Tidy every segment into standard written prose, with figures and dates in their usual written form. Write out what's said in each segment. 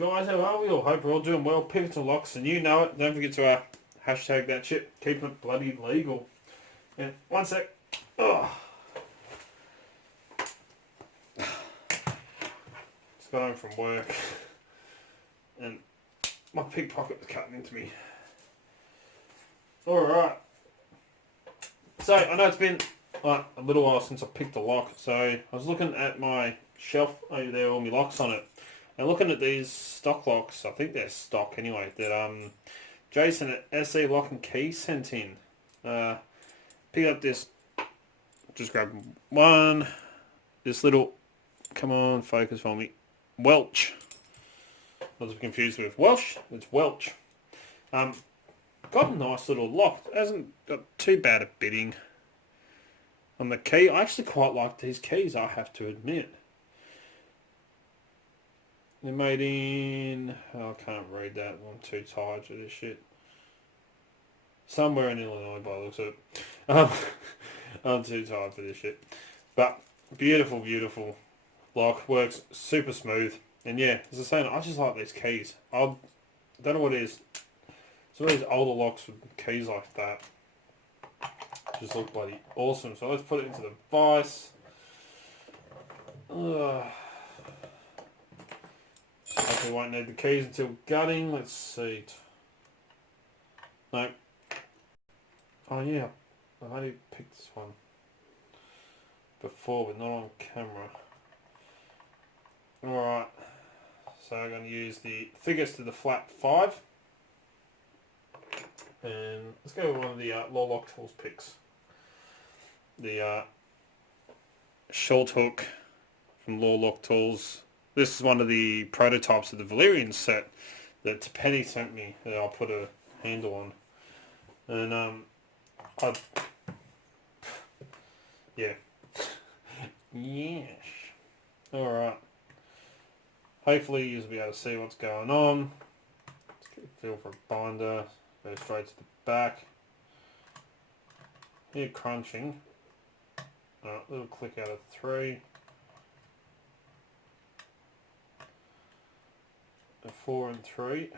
guys, how are we all? Hope we're all doing well. Pivots and locks, and you know it. Don't forget to hashtag that shit. Keeping it bloody legal. And one sec. Oh. Just got home from work, and my pickpocket was cutting into me. Alright. So, I know it's been a little while since I picked a lock, so I was looking at my shelf over there, all my locks on it, and looking at these stock locks. I think they're stock anyway, that Jason at SE Lock and Key sent in. Pick up this, just grab one, this little, come on, focus for me, Welch. I was confused with Welsh, it's Welch. Got a nice little lock. It hasn't got too bad a bitting on the key. I actually quite like these keys, I have to admit. They're made in... Oh, I can't read that. I'm too tired for this shit. Somewhere in Illinois by the looks of it. I'm too tired for this shit. But beautiful, beautiful lock. Works super smooth. And yeah, as I was saying, I just like these keys. I don't know what it is. Some of these older locks with keys like that just look bloody awesome. So let's put it into the vise. Hopefully won't need the keys until gutting. Let's see. No. Oh yeah, I've only picked this one before, but not on camera. Alright, so I'm going to use the thickest of the flat 5. And let's go with one of the Law Lock Tools picks. The short hook from Law Lock Tools. This is one of the prototypes of the Valerian set that Penny sent me that I'll put a handle on. And yeah. Yes. Alright. Hopefully you'll be able to see what's going on. Let's get a feel for a binder. Go straight to the back. Here crunching. Little click out of 3. A 4 and 3.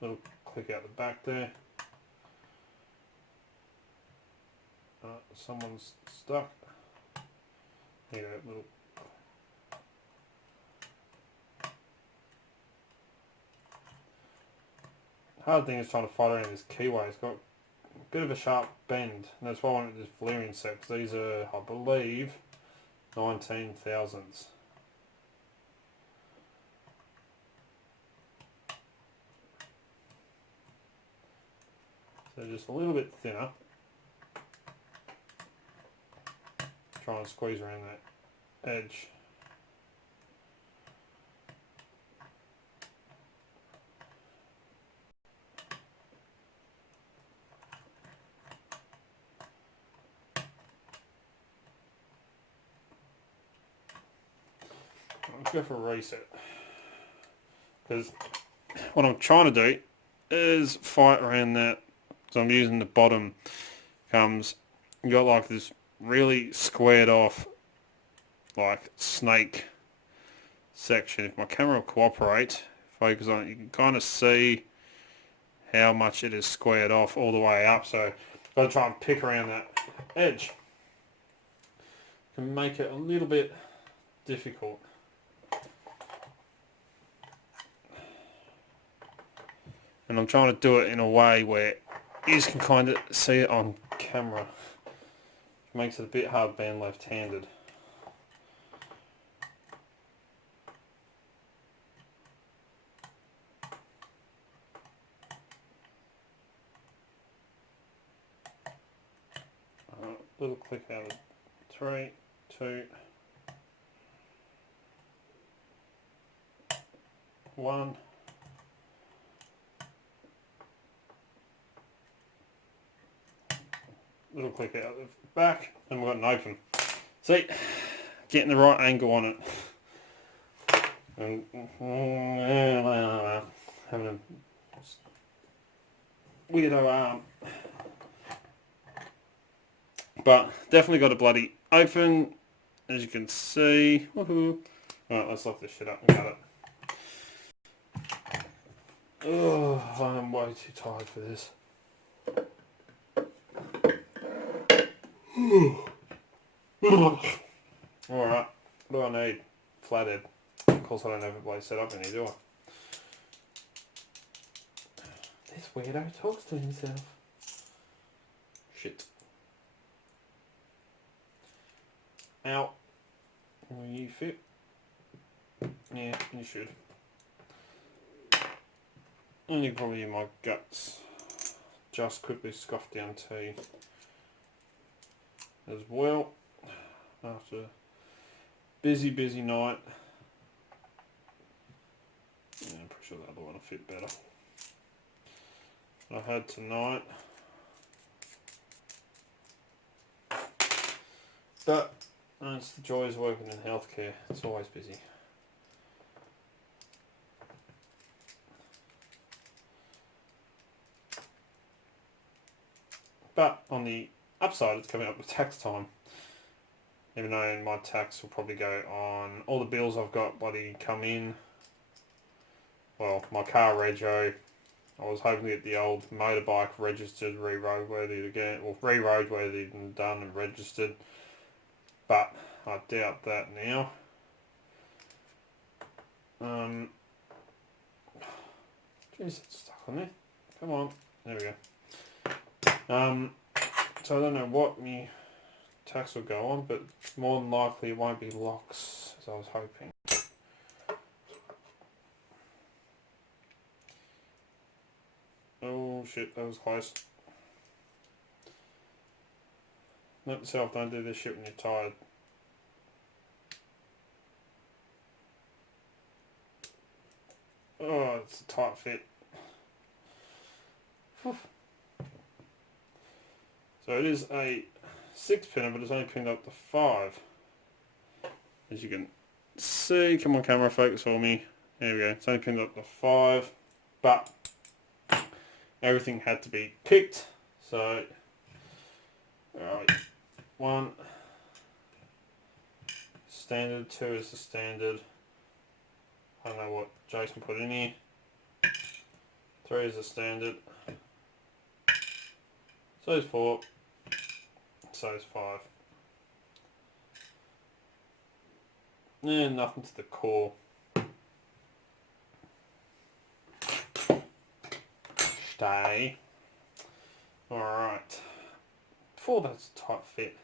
Little click out the back there. Someone's stuck. Here, that little. Hard thing is trying to fight around this keyway. It's got a bit of a sharp bend, and that's why I wanted this Valerian set, because these are, I believe, 19 thousandths. So just a little bit thinner. Try and squeeze around that edge. Let's go for a reset, because what I'm trying to do is fight around that. So I'm using the bottom comes, you got like this really squared off like snake section. If my camera will cooperate, focus on it, you can kind of see how much it is squared off all the way up. So I've got to try and pick around that edge. Can make it a little bit difficult. And I'm trying to do it in a way where you can kind of see it on camera. It makes it a bit hard being left-handed. Little click out of 3, 2, 1. Little click out of the back, and we've got an open. See, getting the right angle on it. And having a weirdo arm. But definitely got a bloody open, as you can see. Woohoo. Alright, let's lock this shit up and cut it. Oh, I'm way too tired for this. Alright, what do I need? Flathead. Of course I don't have a blade set up any, do I? This weirdo talks to himself. Shit. Ow. Will you fit? Yeah, you should. And you can probably hear my guts just quickly scoff down tea as well after a busy night. Yeah, I'm pretty sure the other one will fit better. I had tonight, but it's the joys of working in healthcare. It's always busy. But on the upside, it's coming up with tax time. Even though my tax will probably go on all the bills I've got bloody come in. Well, my car rego, I was hoping to get the old motorbike registered, re-roadworthy again, or re-roadworthy and done and registered. But I doubt that now. Jeez, it's stuck on there. Come on. There we go. So I don't know what my tax will go on, but more than likely it won't be locks, as I was hoping. Oh shit, that was close. Note to self, don't do this shit when you're tired. Oh, it's a tight fit. Whew. So it is a 6-pinner, but it's only pinned up to 5. As you can see, come on camera, focus for me. There we go, it's only pinned up to 5, but everything had to be picked. So, alright, 1, standard, 2 is the standard. I don't know what Jason put in here. 3 is the standard. So is 4. So is 5. And nothing to the core. Stay. Alright. 4, that's a tight fit.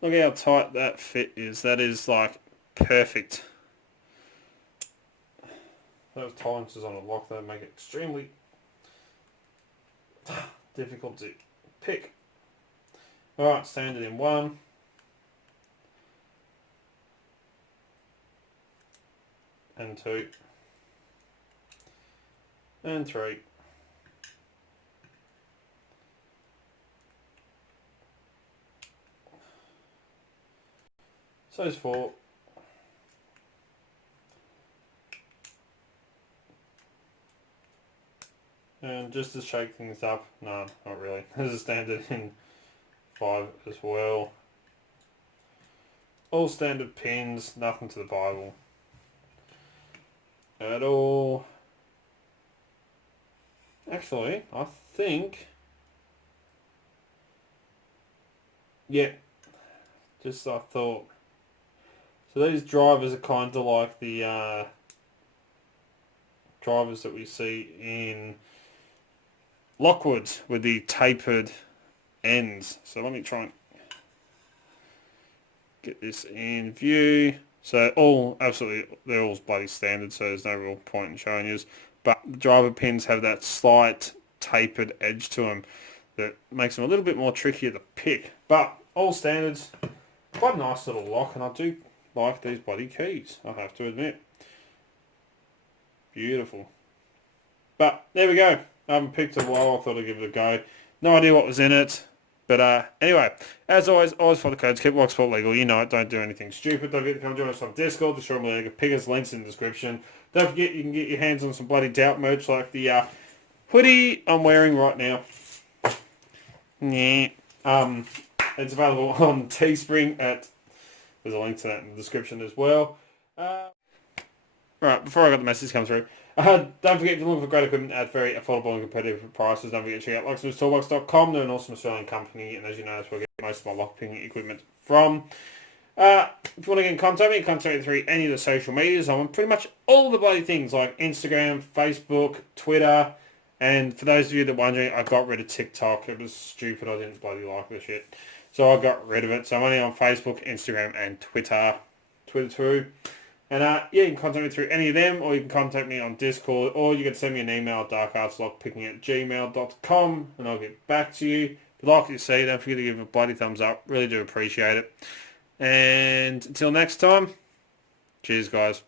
Look how tight that fit is. That is like perfect. Those tolerances on a lock that make it extremely difficult to pick. Alright, standard in 1. And 2. And 3. So is 4. And just to shake things up, no, not really. There's a standard in 5 as well. All standard pins, nothing to the Bible at all. Actually, I think, yeah, just I thought. So these drivers are kind of like the drivers that we see in Lockwood with the tapered ends. So let me try and get this in view. So all, absolutely, they're all bloody standard, so there's no real point in showing you. But the driver pins have that slight tapered edge to them that makes them a little bit more trickier to pick. But all standards, quite a nice little lock, and I do like these bloody keys, I have to admit. Beautiful. But there we go. I haven't picked it a while. I thought I'd give it a go. No idea what was in it. But anyway, as always follow the codes. Keep Locksport legal. You know it. Don't do anything stupid. Don't forget to come join us on Discord. The Short Millennial Pickers. Links in the description. Don't forget you can get your hands on some bloody doubt merch like the hoodie I'm wearing right now. Yeah. It's available on Teespring at... There's a link to that in the description as well. Right, before I got the message come through. Don't forget, if you're looking for great equipment at very affordable and competitive prices, don't forget to check out locksmithtoolbox.com. They're an awesome Australian company, and as you know, that's where I get most of my lockpicking equipment from. If you want to get in contact with me, contact me through any of the social medias. I'm on pretty much all the bloody things like Instagram, Facebook, Twitter, and for those of you that are wondering, I got rid of TikTok. It was stupid. I didn't bloody like the shit. So I got rid of it. So I'm only on Facebook, Instagram, and Twitter. Twitter too. And yeah, you can contact me through any of them, or you can contact me on Discord, or you can send me an email at darkartslockpicking@gmail.com, and I'll get back to you. If you like what you see, don't forget to give a bloody thumbs up. Really do appreciate it. And until next time, cheers guys.